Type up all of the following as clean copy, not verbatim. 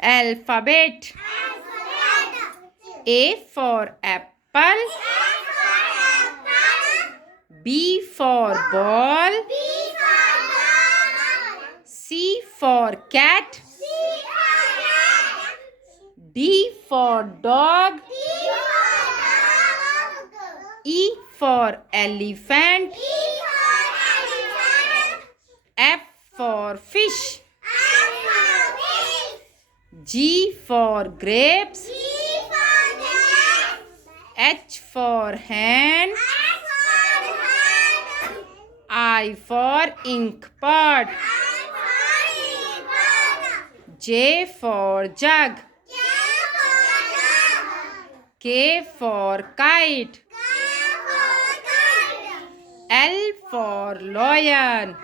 Alphabet. A for apple. B for ball. C for cat. D for dog. E for elephant. F for fish. G for grapes. H for hen. I for ink pot. J for jug. K for kite. L for lion.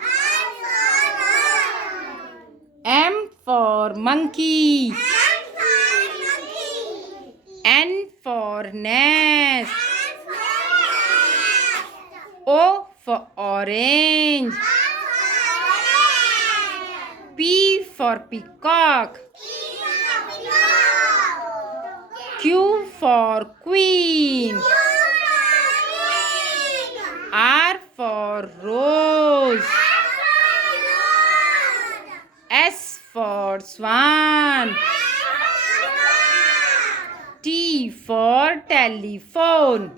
M for monkey. N for nest. O for orange. P for peacock. Q for queen. R for rose. S for swan. T for telephone.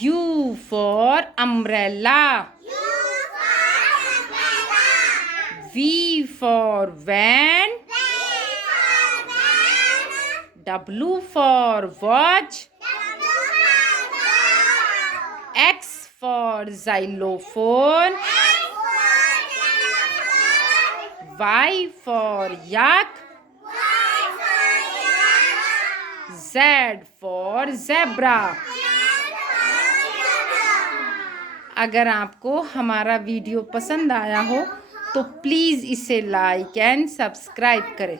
U for umbrella. V for van. W for watch. X for xylophone. Y for yak. Z for zebra. अगर आपको हमारा video पसंद आया हो तो please इसे like and subscribe करें।